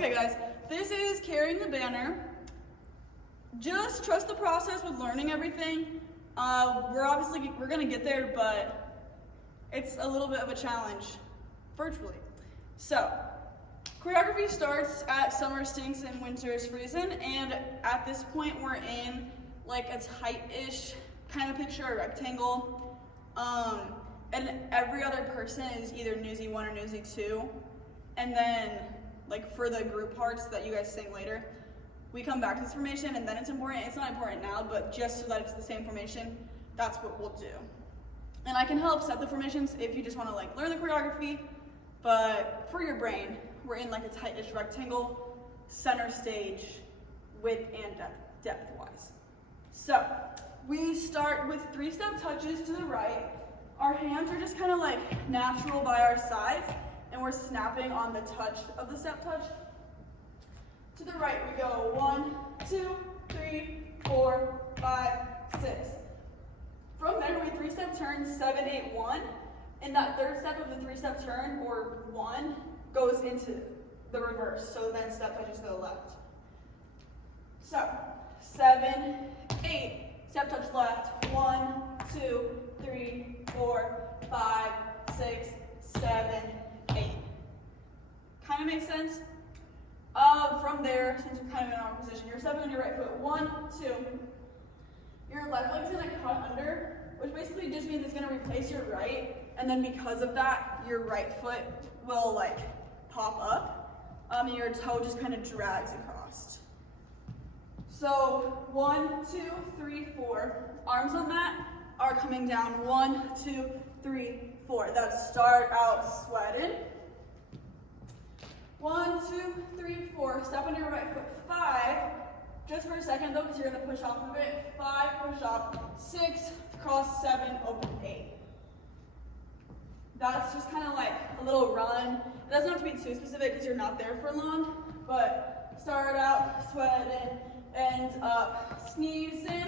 Okay guys, this is carrying the banner. Just trust the process with learning everything. We're gonna get there, but it's a little bit of a challenge virtually. So, choreography starts at summer stinks and winter is freezing, and at this point we're in like a tight-ish kind of picture, a rectangle. And every other person is either Newsy 1 or Newsy 2. And then, like for the group parts that you guys sing later, we come back to this formation, and then it's important. It's not important now, but just so that it's the same formation, that's what we'll do. And I can help set the formations if you just want to like learn the choreography, but for your brain, we're in like a tight-ish rectangle, center stage, width and depth-wise. So, we start with 3-step touches to the right. Our hands are just kind of like natural by our sides, and we're snapping on the touch of the step touch. To the right, we go 1, 2, 3, 4, 5, 6. From there, we 3-step turn 7, 8, 1, and that third step of the 3-step turn, or 1, goes into the reverse, so then step touches to the left. So, 7, 8, step touch left, 1, 2, 3, 4, 5, 6, 7, 8. Kind of makes sense? From there, since we're kind of in our position, you're stepping on your right foot, 1, 2. Your left leg's gonna cut under, which basically just means it's gonna replace your right, and then because of that, your right foot will like pop up, and your toe just kind of drags across. So 1, 2, 3, 4. Arms on that are coming down. 1, 2, 3, 4. That's start out sweating. 1, 2, 3, 4. Step on your right foot. 5. Just for a second though, because you're gonna push off of it. 5, push off. 6, cross 7, open 8. That's just kind of like a little run. It doesn't have to be too specific because you're not there for long, but start out sweating, ends up sneezing.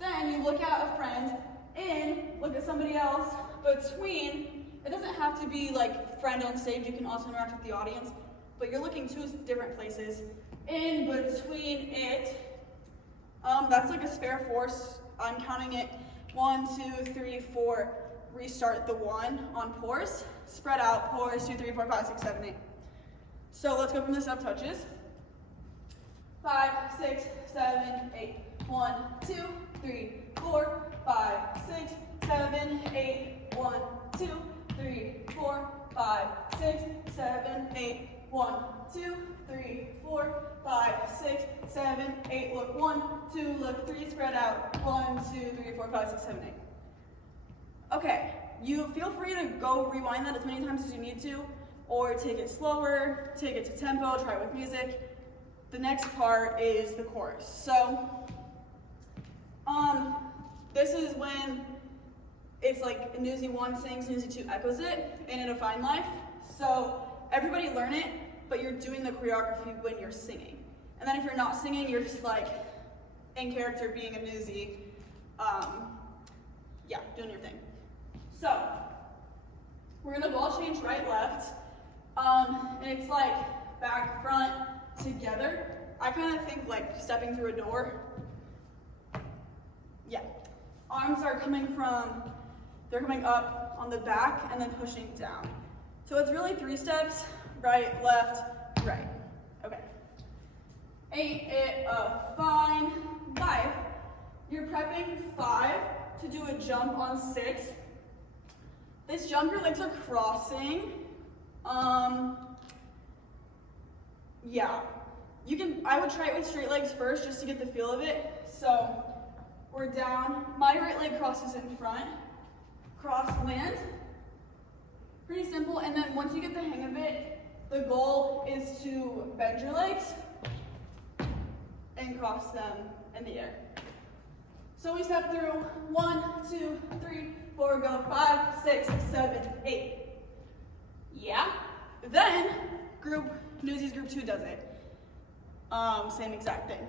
Then you look at a friend, in, look at somebody else, between. It doesn't have to be like friend on stage, you can also interact with the audience, but you're looking 2 different places. In between it, that's like a spare force. I'm counting it 1, 2, 3, 4. Restart the 1 on pores. Spread out, pores, 2, 3, 4, 5, 6, 7, 8. So let's go from the step touches. 5, 6, 7, 8. 1, 2, 3, 4, 5, 6, 7, 8. 1, 2, 3, 4, 5, 6, 7, 8. 1, 2, 3, 4, 5, 6, 7, 8. Look, 1, 2, look, 3, spread out. 1, 2, 3, 4, 5, 6, 7, 8. Okay, you feel free to go rewind that as many times as you need to, or take it slower, take it to tempo, try it with music. The next part is the chorus. So, this is when it's like Newsy 1 sings, Newsy 2 echoes it, and in A Fine Life. So, everybody learn it, but you're doing the choreography when you're singing. And then if you're not singing, you're just like in character being a Newsy, yeah, doing your thing. So, we're gonna ball change right, left, and it's like back, front, together. I kind of think like stepping through a door. Yeah. Arms are they're coming up on the back and then pushing down. So it's really 3 steps, right, left, right. Okay. Ain't it a fine life? You're prepping 5 to do a jump on 6. This jump, your legs are crossing. Yeah. I would try it with straight legs first just to get the feel of it. So, we're down. My right leg crosses in front. Cross, land. Pretty simple. And then once you get the hang of it, the goal is to bend your legs and cross them in the air. So we step through 1, 2, 3, 4, go 5, 6, 7, 8. Yeah. Then Newsy's group 2 does it. Same exact thing.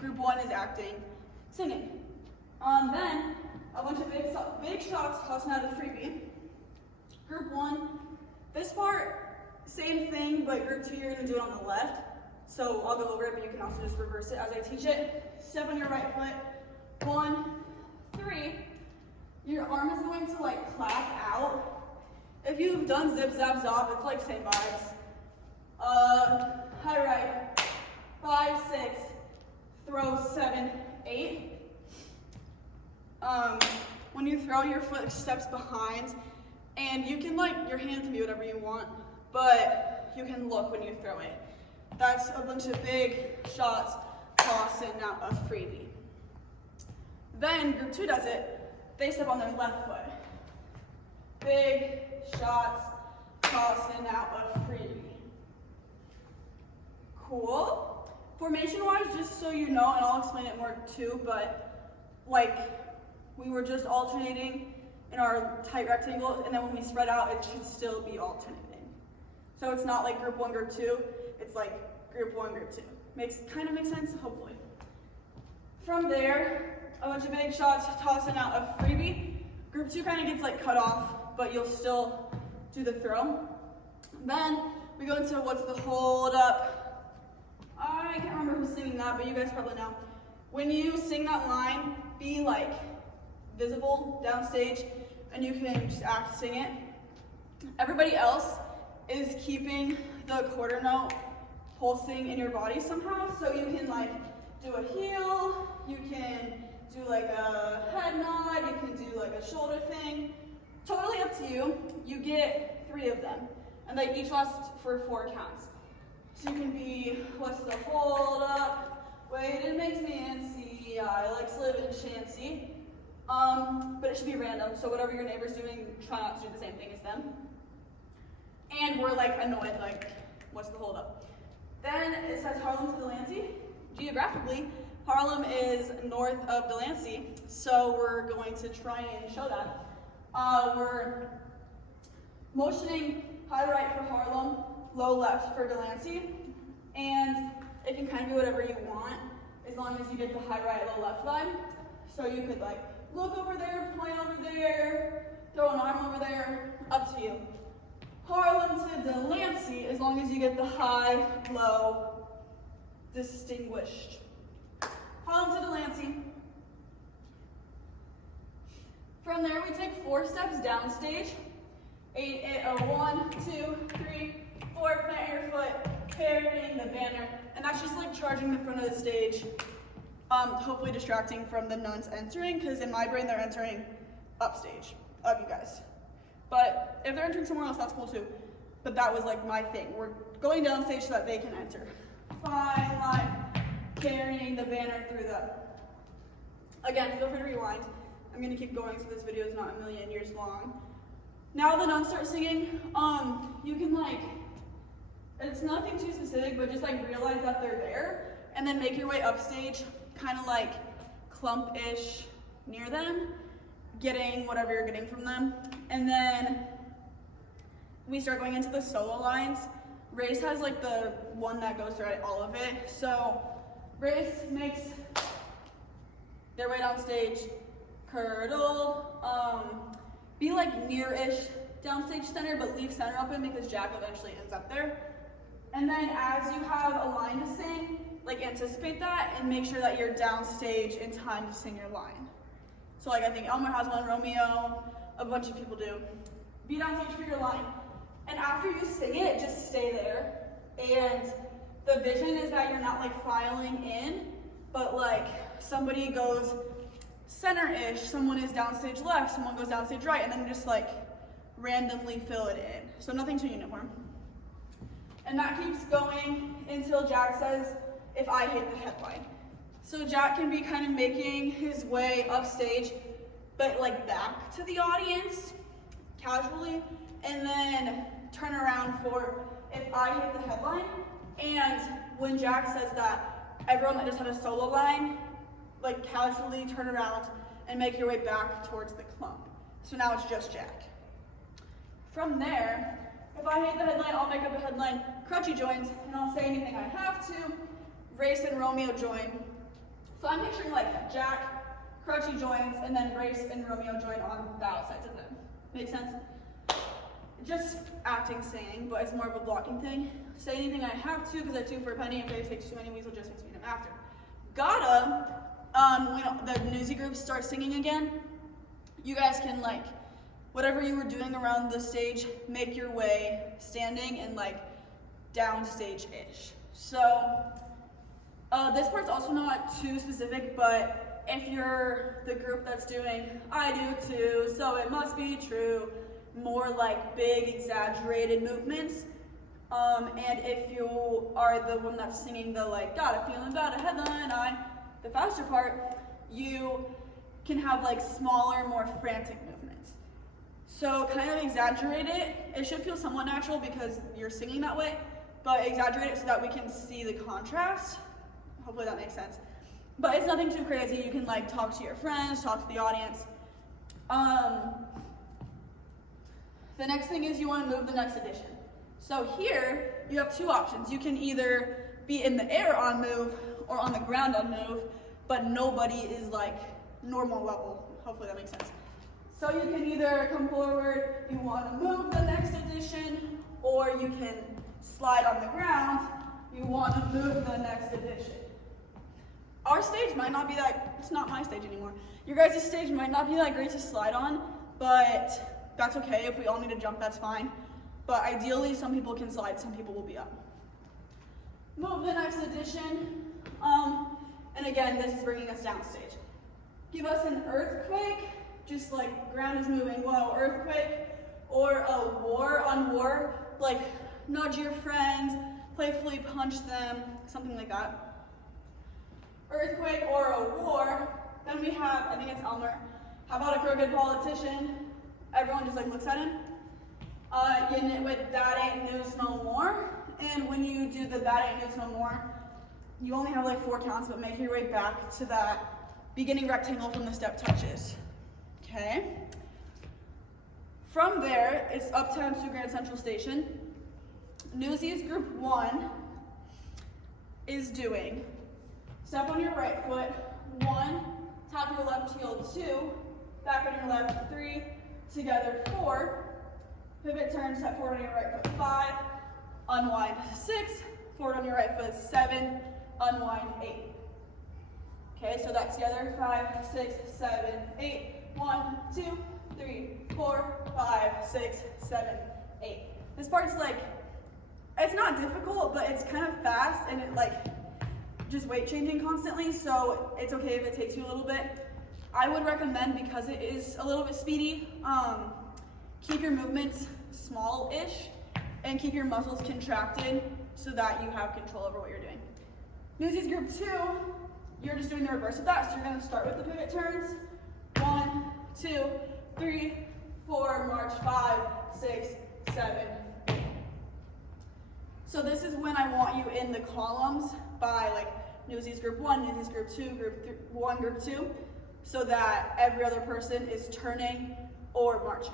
Group 1 is acting, singing. Then a bunch of big shots tossing out of freebie. Group 1, this part Same thing, but group 2 you're gonna do it on the left. So I'll go over it, but you can also just reverse it as I teach it. Step on your right foot. 1, 3. Your arm is going to like clap out. If you've done zip, zap, zop, it's like same vibes. High right. 5, 6. Throw 7, 8. When you throw, your foot steps behind, and you can like, your hand can be whatever you want, but you can look when you throw it. That's a bunch of big shots, tossing out a freebie. Then group 2 does it. They step on their left foot. Big shots, tossing out a freebie. Cool. Formation-wise, just so you know, and I'll explain it more too, but like we were just alternating in our tight rectangle, and then when we spread out, it should still be alternating. So it's not like group 1, group 2, it's like group 1, group 2. Kind of makes sense, hopefully. From there, a bunch of big shots, tossing out a freebie. Group 2 kind of gets like cut off, but you'll still do the throw. Then we go into what's the hold up. I can't remember who's singing that, but you guys probably know. When you sing that line, be like visible downstage, and you can just sing it. Everybody else is keeping the quarter note pulsing in your body somehow, so you can like do a heel, you can do like a head nod, you can do like a shoulder thing. Totally up to you. You get 3 of them, and they each last for 4 counts. So you can be, what's the hold up? Wait, it makes me antsy. I like living shanty. But it should be random, so whatever your neighbor's doing, try not to do the same thing as them. And we're like annoyed, like, what's the hold up? Then it says Harlem to Delancey. Geographically, Harlem is north of Delancey, so we're going to try and show that. We're motioning high right for Harlem, low left for Delancey, and it can kind of be whatever you want, as long as you get the high right, low left vibe. So you could like look over there, point over there, throw an arm over there, up to you. Harlem to Delancey, as long as you get the high, low, distinguished. Harlem to Delancey. From there, we take 4 steps downstage. 1, 2, 3, 4, plant your foot, carrying the banner. And that's just like charging the front of the stage. Hopefully distracting from the nuns entering, because in my brain, they're entering upstage of you guys. But if they're entering somewhere else, that's cool too. But that was like my thing. We're going downstage so that they can enter. Fine line, carrying the banner through the. Again, feel free to rewind. I'm gonna keep going so this video is not a million years long. Now the nuns start singing. You can like, it's nothing too specific, but just like realize that they're there, and then make your way upstage, kind of like clump-ish near them, getting whatever you're getting from them. And then we start going into the solo lines. Race has like the one that goes throughout all of it. So Race makes their way down stage, curdle, be like near-ish downstage center, but leave center open because Jack eventually ends up there. And then as you have a line to sing, like anticipate that and make sure that you're downstage in time to sing your line. So like I think Elmer has one, Romeo, a bunch of people do. Be downstage for your line. And after you sing it, just stay there. And the vision is that you're not like filing in, but like somebody goes center-ish, someone is downstage left, someone goes downstage right, and then you just like randomly fill it in. So nothing too uniform. And that keeps going until Jack says, if I hit the headline. So Jack can be kind of making his way upstage, but like back to the audience, casually, and then turn around for if I hit the headline. And when Jack says that, everyone that just had a solo line, like casually turn around and make your way back towards the clump. So now it's just Jack. From there, if I hit the headline, I'll make up a headline. Crutchy joins, and I'll say anything I have to. Race and Romeo join. So I'm picturing like Jack, Crutchy joins, and then Race and Romeo join on the outsides of them. Make sense? just acting singing, but it's more of a blocking thing. Say anything I have to, because I do for a penny. If I take too many, weasel just makes me them after. Gotta, when the newsy groups start singing again, you guys can like, whatever you were doing around the stage, make your way standing and like downstage-ish. So this part's also not too specific, but if you're the group that's doing I do too, so it must be true, more like big exaggerated movements, and if you are the one that's singing the like got a feeling, got a headline, the faster part, you can have like smaller, more frantic movements. So kind of exaggerate it. It should feel somewhat natural because you're singing that way, but exaggerate it so that we can see the contrast. Hopefully that makes sense. But it's nothing too crazy. You can like talk to your friends, talk to the audience. The next thing is you want to move the next addition. So here you have two options. You can either be in the air on move or on the ground on move, but nobody is like normal level. Hopefully that makes sense. So you can either come forward, you want to move the next addition, or you can slide on the ground, you want to move the next addition. Our stage might not be that, it's not my stage anymore. Your guys' stage might not be that great to slide on, but that's okay. If we all need to jump, that's fine. But ideally, some people can slide, some people will be up. Move the next addition, and again, this is bringing us downstage. Give us an earthquake, just like ground is moving, whoa, earthquake, or a war on war, like nudge your friends, playfully punch them, something like that. Earthquake or a war. Then we have, I think it's Elmer. How about a crooked politician? Everyone just like looks at him. You knit with that ain't news no more. And when you do the that ain't news no more, you only have like 4 counts, but make your way back to that beginning rectangle from the step touches. Okay. From there, it's uptown to Grand Central Station. Newsies group 1 is doing step on your right foot, 1, tap your left heel, 2, back on your left, 3, together, 4, pivot turn, step forward on your right foot, 5, unwind, 6, forward on your right foot, 7, unwind, 8. Okay, so that's together, 5, 6, 7, 8, 1, 2, 3, 4, 5, 6, 7, 8. This part's like, it's not difficult, but it's kind of fast and it like, just weight changing constantly, so it's okay if it takes you a little bit. I would recommend, because it is a little bit speedy, keep your movements small-ish and keep your muscles contracted so that you have control over what you're doing. Newsies group 2, you're just doing the reverse of that, so you're going to start with the pivot turns. 1, 2, 3, 4, march, 5, 6, 7, 8. So this is when I want you in the columns by like Newsies group 1, Newsies group 2, group 1, group 2, so that every other person is turning or marching.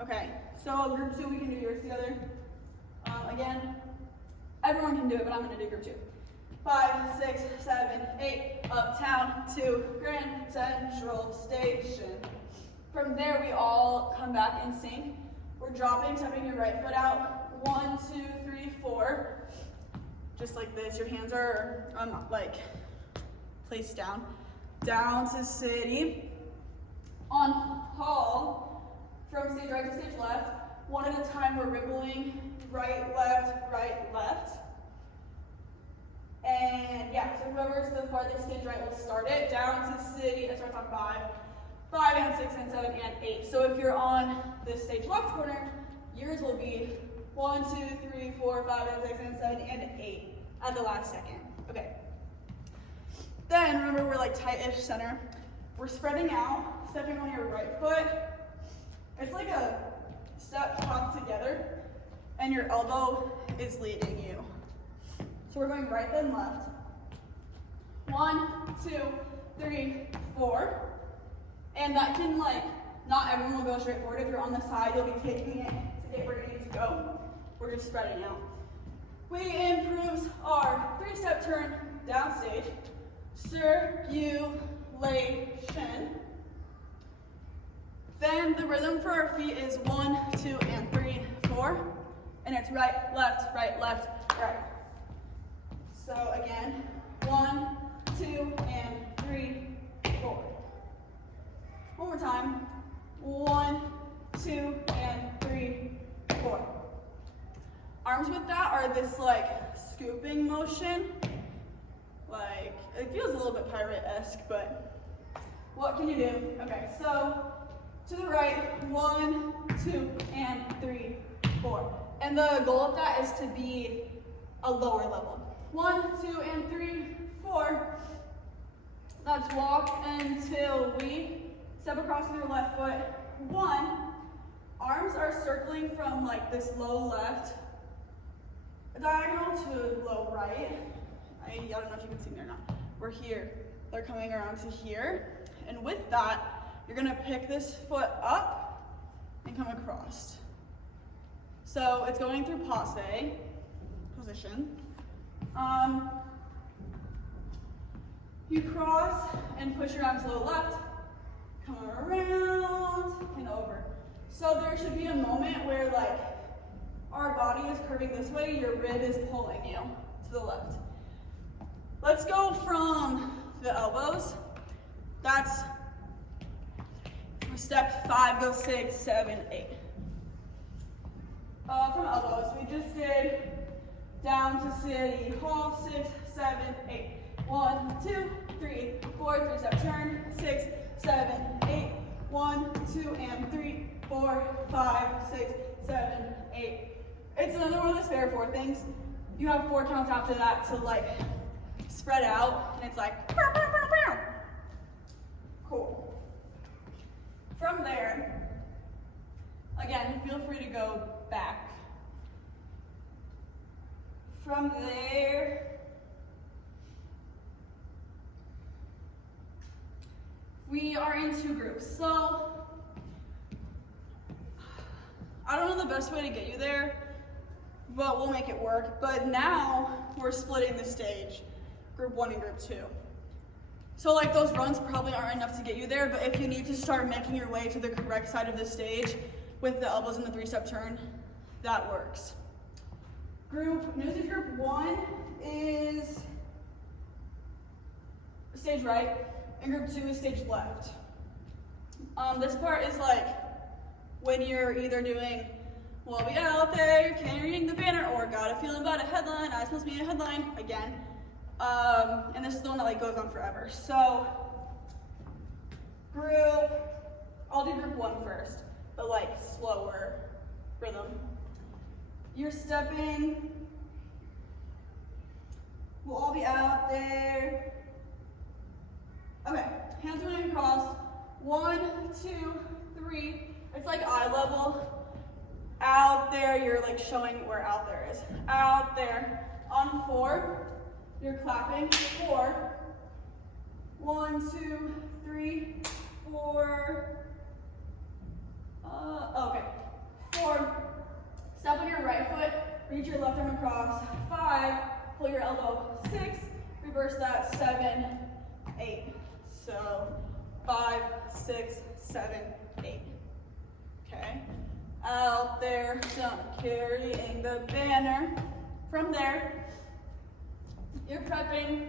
Okay, so group 2, we can do yours together. Again, everyone can do it, but I'm gonna do group 2. 5, 6, 7, 8, uptown to Grand Central Station. From there, we all come back in sync. We're dropping, stepping your right foot out. 1, 2, 3, 4. Just like this, your hands are like placed down. Down to city. On hall, from stage right to stage left. One at a time, we're rippling right, left. And yeah, so whoever's the farthest stage right will start it. Down to city, it starts on 5. 5 and 6 and 7 and 8. So if you're on this stage left corner, yours will be 1, 2, 3, 4, 5, and 6, and 7, and 8 at the last second. Okay. Then remember we're like tight-ish center. We're spreading out, stepping on your right foot. It's like a step hop together, and your elbow is leading you. So we're going right then left. 1, 2, 3, 4. And that can like, not everyone will go straight forward. If you're on the side, you'll be taking it to get where you need to go. We're just spreading out. We improves our 3-step turn downstage, circulation. Then the rhythm for our feet is 1, 2, and 3, 4. And it's right, left, right, So again, 1, 2, and 3, 4. One more time. 1, 2, and 3, 4. Arms with that are this like scooping motion. Like, it feels a little bit pirate-esque, but what can you do? Okay, so to the right, 1, 2, and 3, 4. And the goal of that is to be a lower level. 1, 2, and 3, 4. Let's walk until we step across with your left foot. 1. Arms are circling from like this low left diagonal to low right. I don't know if you can see me or not. We're here. They're coming around to here. And with that, you're gonna pick this foot up and come across. So it's going through passe position. You cross and push your arms low left, come around and over. So there should be a moment where like our body is curving this way, your rib is pulling you to the left. Let's go from the elbows. That's step 5, go 6, 7, 8. From elbows, we just did down to city hall, 6, 7, 8. 1, 2, 3, 4, 3 step turn, 6, 7, 8. 1, 2, and 3, 4, 5, 6, 7, 8. It's another one of those fair 4 things. You have 4 counts after that to like spread out, and it's like pow, pow, pow, pow. Cool. From there, again, feel free to go back. From there, we are in 2 groups. So, I don't know the best way to get you there, but we'll make it work. But now, we're splitting the stage, group 1 and group 2. So like those runs probably aren't enough to get you there, but if you need to start making your way to the correct side of the stage with the elbows and the 3-step turn, that works. Music group 1 is stage right, and group 2 is stage left. This part is like when you're either doing "We'll Be Out There, You're Carrying the Banner," or "Got a Feeling About a Headline, I Must Be a Headline," again. And this is the one that like goes on forever. So, I'll do group 1 first, but like slower rhythm. You're stepping, we'll all be out there. Okay, hands running across. 1, 2, 3. It's like eye level. Out there, you're like showing where out there is. Out there. On 4, you're clapping. 4. 1, 2, 3, 4. Okay. 4. Step on your right foot, reach your left arm across. 5, pull your elbow. 6, reverse that. 7, 8. So 5, 6, 7, 8. Okay. Out there, carrying the banner. From there, you're prepping.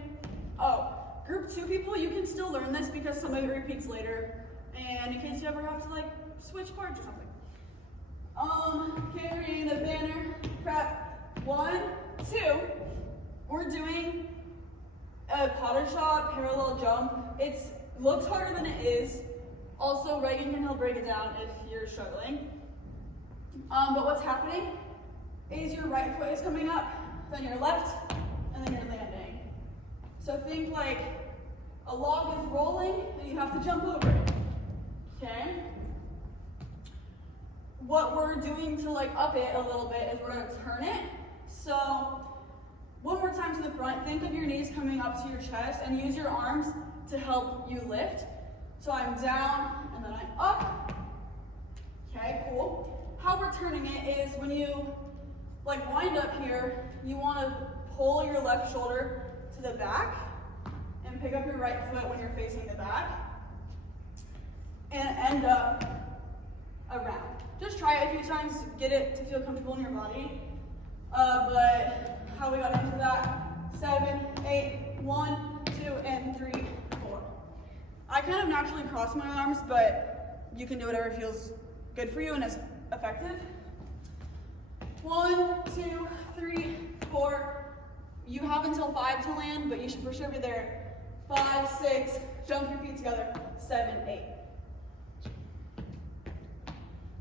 Oh, group 2 people, you can still learn this because some of it repeats later. And in case you ever have to like switch parts or something. Carrying the banner, prep. 1, 2. We're doing a Potter shot, parallel jump. It looks harder than it is. Also, Reagan can help break it down if you're struggling. But what's happening is your right foot is coming up, then your left, and then you're landing. So think like a log is rolling and you have to jump over it. Okay? What we're doing to like up it a little bit is we're gonna turn it. So one more time to the front, think of your knees coming up to your chest and use your arms to help you lift. So I'm down and then I'm up. Okay, cool. How we're turning it is when you like wind up here, you wanna pull your left shoulder to the back and pick up your right foot when you're facing the back and end up around. Just try it a few times, get it to feel comfortable in your body. But how we got into that, 7, 8, 1, 2, and 3, 4. I kind of naturally cross my arms, but you can do whatever feels good for you and is effective. 1, 2, 3, 4. You have until 5 to land, but you should for sure be there. 5, 6, jump your feet together, 7, 8.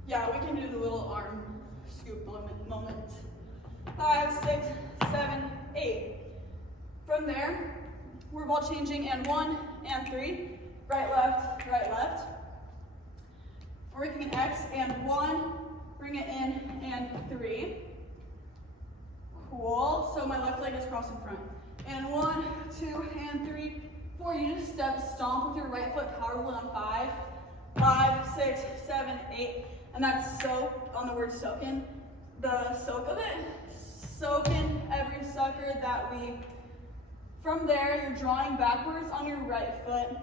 Yeah, we can do the little arm scoop moment. 5, 6, 7, 8. From there, we're ball changing and 1 and 3. Right, left, right, left. We're making an X and 1, bring it in and 3. Cool, so my left leg is crossed in front. And 1, 2, and 3, 4. You just stomp with your right foot powerfully on 5. 5, 6, 7, 8. And that's soak on the word soaking. The soak of it. Soak in every sucker that we. From there, you're drawing backwards on your right foot.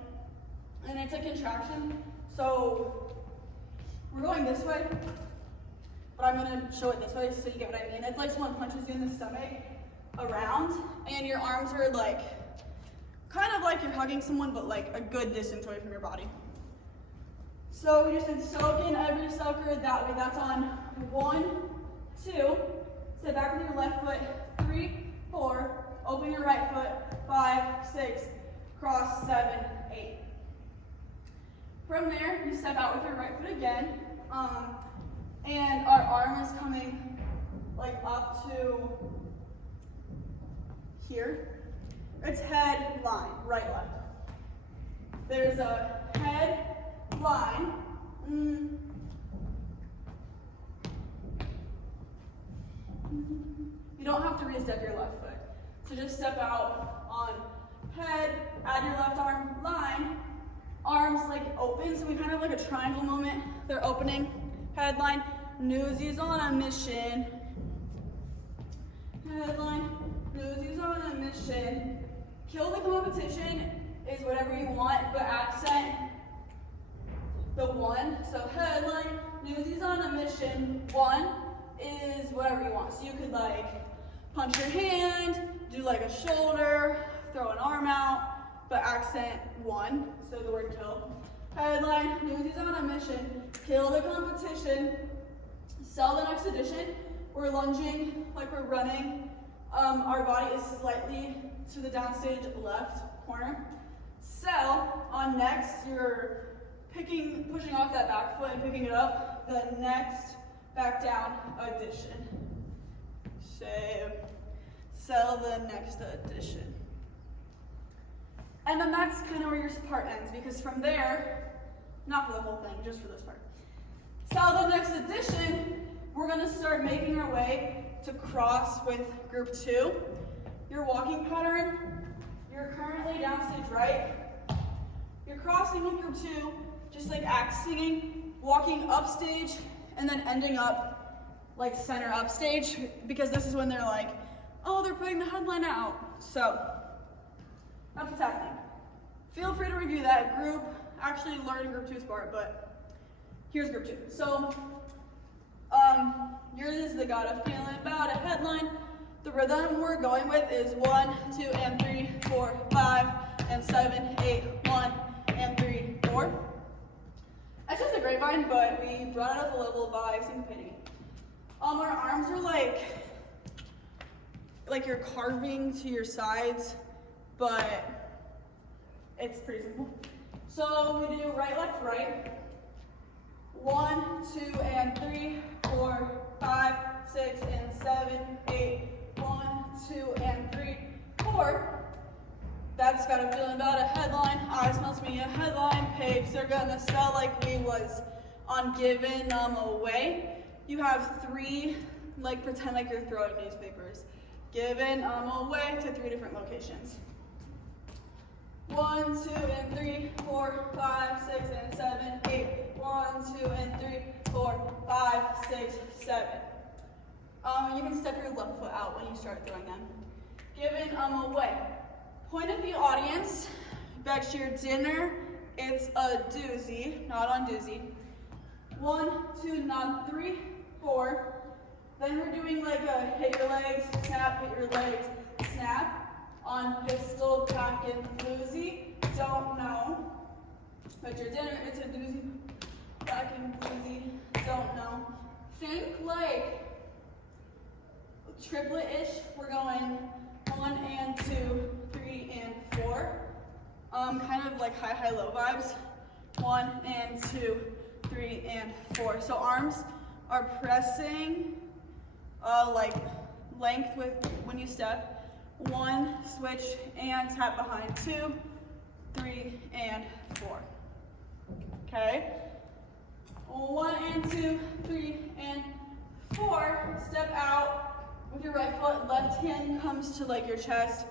And it's a contraction. So we're going this way. But I'm going to show it this way so you get what I mean. It's like someone punches you in the stomach around, and your arms are like, kind of like you're hugging someone, but like a good distance away from your body. So we just did soak in every sucker that way. That's on 1, 2, step back with your left foot, 3, 4, open your right foot, 5, 6, cross, 7, 8. From there, you step out with your right foot again. And our arm is coming like up to here. It's head, line, right, left. There's a head, line. You don't have to re-step your left foot. So just step out on head, add your left arm, line, arms like open. So we kind of have like a triangle moment. They're opening. Headline, Newsies on a mission. Headline, Newsies on a mission. Kill the competition is whatever you want, but accent the 1. So headline, Newsies on a mission. 1 is whatever you want. So you could like punch your hand, do like a shoulder, throw an arm out, but accent 1, so the word kill. Headline, Newsies on a mission, kill the competition, sell the next edition. We're lunging like we're running. Our body is slightly to the downstage left corner. Sell, on next, you're pushing off that back foot and picking it up. The next back down addition. Sell the next addition. And then that's kind of where your part ends, because from there, not for the whole thing, just for this part. Sell the next addition, we're gonna start making our way to cross with group 2. Your walking pattern, you're currently downstage right. You're crossing with group 2, just like axe singing, walking upstage, and then ending up like center upstage, because this is when they're like, oh, they're putting the headline out. So that's what's happening. Feel free to review that group, actually learn group 2's part, but here's group 2. So, yours is the got a feeling about a headline. The rhythm we're going with is 1, 2, and 3, 4, 5, and 7, 8, 1, and 3, 4. That's just a grapevine, but we brought it up a level by syncopating. Our arms are like you're carving to your sides, but it's pretty simple. So we do right, left, right. 1, 2, and 3, 4, 5, 6, and 7, 8, 1, 2, and 3, 4. That's got a feeling about a headline. I smells me a headline. Pigs are gonna sell like we was on giving them away. You have 3, like pretend like you're throwing newspapers. Giving them away to 3 different locations. 1, 2, and 3, 4, 5, 6, and 7, 8. 1, 2, and 3, 4, 5, 6, 7. You can step your left foot out when you start throwing them. Giving away. Point of view audience, back to your dinner. It's a doozy, not on doozy. 1, 2, nod, 3, 4. Then we're doing like a hit your legs, snap, hit your legs, snap. On pistol, back in floozy, don't know. But your dinner, it's a doozy, back in floozy, don't know. Think like triplet-ish. We're going 1 and 2, 3 and 4. Kind of like high, low vibes. 1 and 2, 3 and 4. So arms are pressing like length with when you step. 1, switch and tap behind. 2, 3 and 4. Okay. 1 and 2, 3 and 4. Step out with your right foot. Left hand comes to like your chest.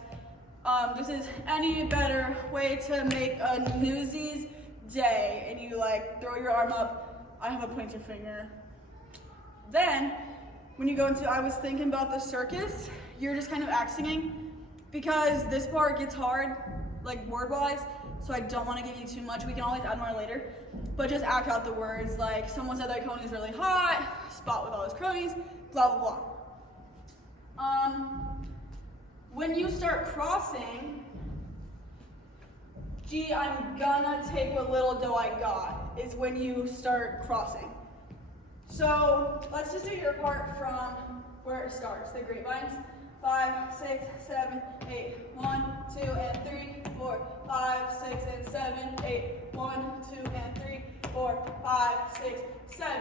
This is any better way to make a Newsies day. And you like throw your arm up. I have a pointer finger. Then, when you go into, I was thinking about the circus, you're just kind of accenting because this part gets hard, like word-wise, so I don't want to give you too much. We can always add more later, but just act out the words like someone said that Coney's really hot, spot with all his cronies, blah, blah, blah. When you start crossing, gee, I'm gonna take what little dough I got, is when you start crossing. So let's just do your part from where it starts, the grapevines. 5, 6, 7, 8, 1, 2, and 3, 4, 5, 6, and 7, 8, 1, 2, and 3, 4, 5, 6, 7,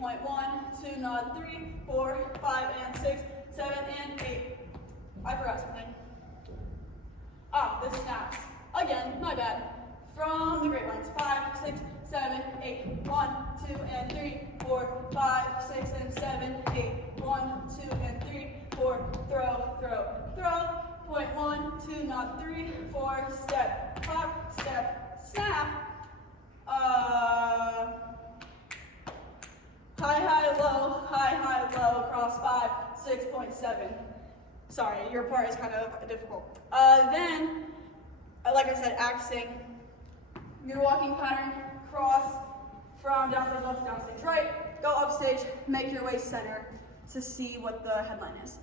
8.1, 2, nod, 3, 4, 5, and 6, 7, and 8. I forgot something. This snaps. Again, my bad. From the grapevines. 5, 6, 7, 8, 1, 2, and 3, 4, 5, 6, and 7, 8, 1, 2, and 3, 4, throw, throw, throw. Point 1, 2, nod, 3, 4, step, pop, step, snap. High, low, cross 5, 6.7. Sorry, your part is kind of difficult. Then, like I said, axing. Your walking pattern, cross from downstage left to downstage right, go upstage, make your way center to see what the headline is.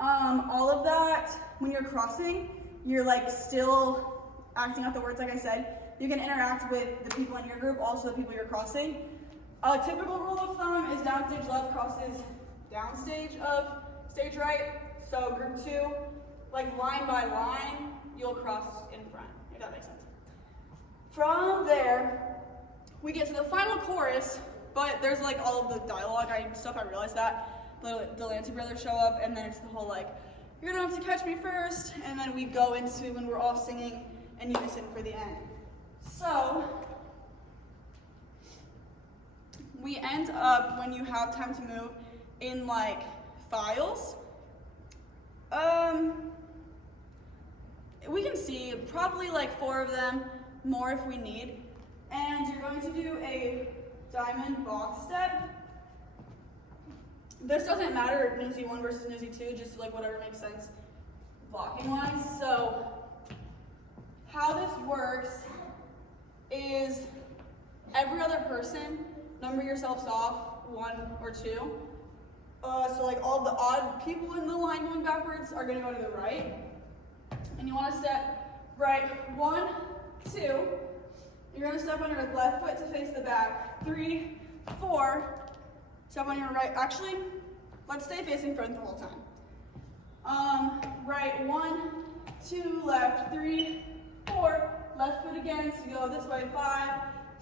All of that, when you're crossing, you're like still acting out the words like I said. You can interact with the people in your group, also the people you're crossing. A typical rule of thumb is downstage left crosses downstage of stage right. So group 2, like line by line, you'll cross in front, if that makes sense. From there, we get to the final chorus, but there's like all of the dialogue and stuff. I realized that. The Lancey brothers show up, and then it's the whole like, you're gonna have to catch me first, and then we go into when we're all singing in unison for the end. So, we end up, when you have time to move, in like files. We can see probably like 4 of them, more if we need. And you're going to do a diamond box step. This doesn't matter, Newsy 1 versus Newsy 2, just like whatever makes sense blocking wise. So how this works is every other person, number yourselves off 1 or 2. So like all the odd people in the line going backwards are gonna go to the right. And you wanna step right, 1, 2. You're gonna step on your left foot to face the back. 3, 4. Step on your right. Actually, let's stay facing front the whole time. Right, 1, 2, left, 3, 4. Left foot again, so you go this way. 5,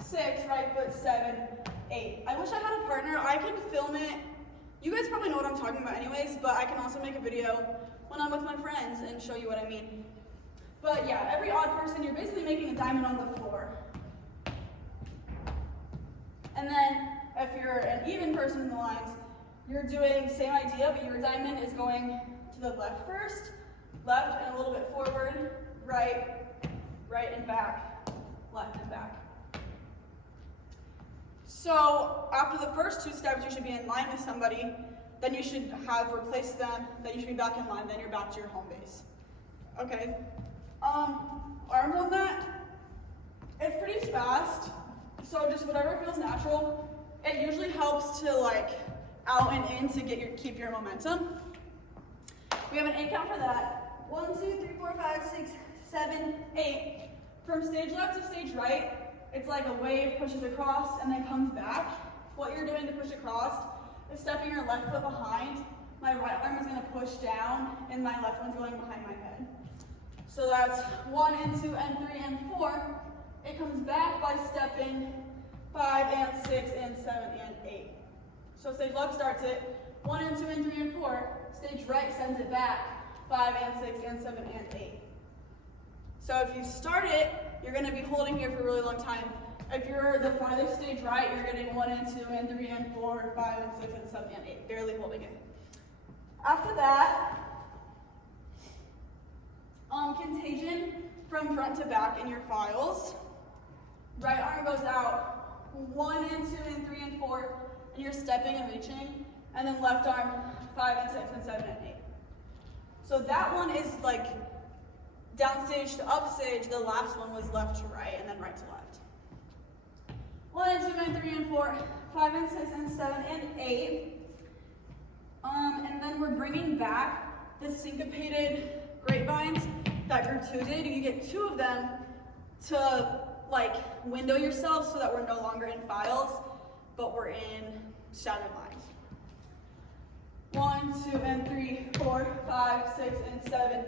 6, right foot, 7, 8. I wish I had a partner. I can film it. You guys probably know what I'm talking about anyways, but I can also make a video when I'm with my friends and show you what I mean. But yeah, every odd person, you're basically making a diamond on the floor. And then if you're an even person in the lines, you're doing the same idea, but your diamond is going to the left first, left and a little bit forward, right, right and back, left and back. So after the first 2 steps, you should be in line with somebody, then you should have replaced them, then you should be back in line, then you're back to your home base. Okay, arms on that, it's pretty fast, so just whatever feels natural. It usually helps to like out and in to keep your momentum. We have an 8 count for that. 1, 2, 3, 4, 5, 6, 7, 8. From stage left to stage right, it's like a wave pushes across and then comes back. What you're doing to push across is stepping your left foot behind. My right arm is going to push down and my left one's going behind my head. So that's 1 and 2 and 3 and 4. It comes back by stepping 5 and 6 and 7 and 8. So stage left starts it, 1 and 2 and 3 and 4. Stage right sends it back, 5 and 6 and 7 and 8. So if you start it, you're going to be holding here for a really long time. If you're the farthest stage right, you're getting 1 and 2 and 3 and 4 and 5 and 6 and 7 and 8, barely holding it. After that, contagion from front to back in your files. Right arm goes out, 1 and 2 and 3 and 4, and you're stepping and reaching, and then left arm, 5 and 6 and 7 and 8. So that one is like downstage to upstage. The last one was left to right, and then right to left. 1 and 2 and 3 and 4, 5 and 6 and 7 and 8. And then we're bringing back the syncopated grapevines that group 2 did. You get 2 of them to like window yourself so that we're no longer in files, but we're in shadowed lines. 1, 2 and 3, 4, 5, 6 and 7,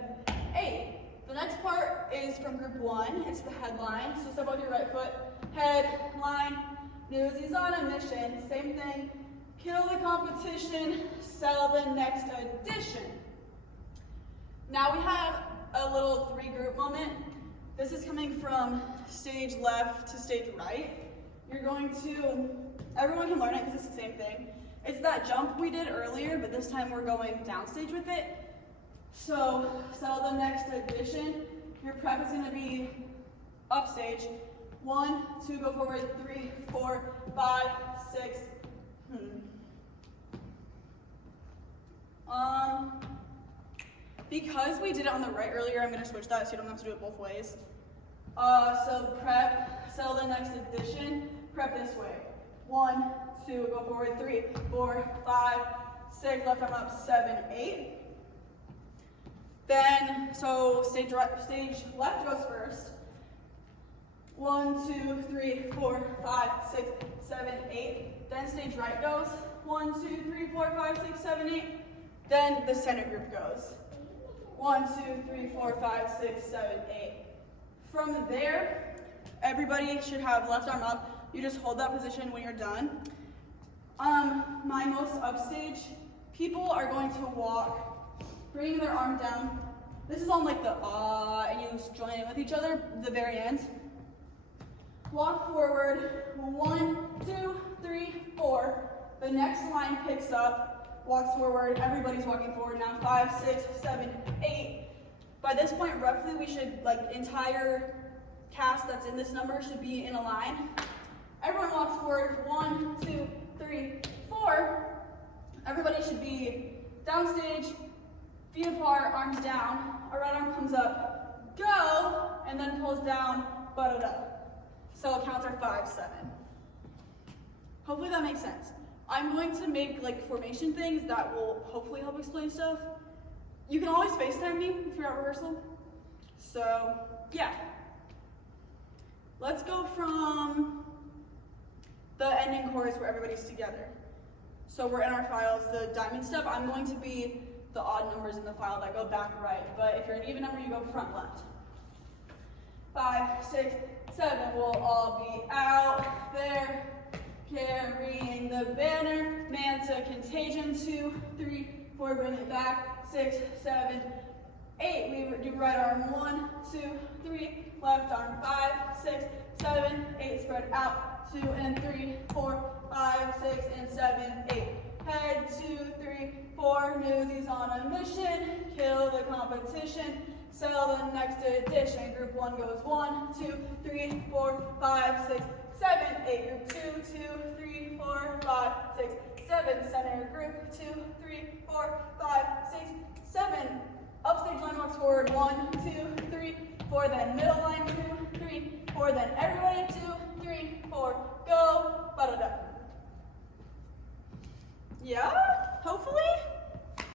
8. The next part is from group 1. It's the headline. So step with your right foot. Headline. Newsies on a mission. Same thing. Kill the competition. Sell the next edition. Now we have a little 3-group moment. This is coming from stage left to stage right. You're going to, everyone can learn it because it's the same thing. It's that jump we did earlier, but this time we're going downstage with it. So, sell the next edition. Your prep is going to be upstage. 1, 2, go forward, 3, 4, 5, 6. Because we did it on the right earlier, I'm going to switch that so you don't have to do it both ways. So prep, sell the next edition, prep this way. 1, 2, go forward, 3, 4, 5, 6, left arm up, 7, 8. Then, so stage left goes first. 1, 2, 3, 4, 5, 6, 7, 8. Then stage right goes. 1, 2, 3, 4, 5, 6, 7, 8. Then the center group goes. 1, 2, 3, 4, 5, 6, 7, 8. From there, everybody should have left arm up. You just hold that position when you're done. My most upstage people are going to walk, bringing their arm down. This is on like the and you join in with each other, the very end. Walk forward, 1, 2, 3, 4. The next line picks up, walks forward, everybody's walking forward now, 5, 6, 7, 8. By this point, roughly, we should, like, entire cast that's in this number should be in a line. Everyone walks forward, 1, 2, 3, 4. Everybody should be downstage, feet apart, arms down. Our right arm comes up, go, and then pulls down, butted up. So counts are 5, 7. Hopefully that makes sense. I'm going to make like formation things that will hopefully help explain stuff. You can always FaceTime me if you're at rehearsal. So yeah. Let's go from the ending chorus where everybody's together. So we're in our files, the diamond step. I'm going to be the odd numbers in the file that go back right, but if you're an even number, you go front left. 5, 6, 7, we'll all be out there, carrying the banner, Manta contagion, 2, 3, 4, bring it back, 6, 7, 8, we do right arm, 1, 2, 3, left arm, 5, 6, 7, 8, spread out, 2 and 3, 4, 5, 6, and 7, 8. Head, 2, 3, 4, newsies on a mission, kill the competition, sell the next edition. Group 1 goes 1, 2, 3, 4, 5, 6, 7, 8. Group 2, 2, 3, 4, 5, 6, 7. Center group 2, 3, 4, 5, 6, 7. Upstage line walks forward 1, 2, 3, 4. Then middle line 2, 3, 4. Then everybody 2, 3, 4. Go. Butted up. Yeah?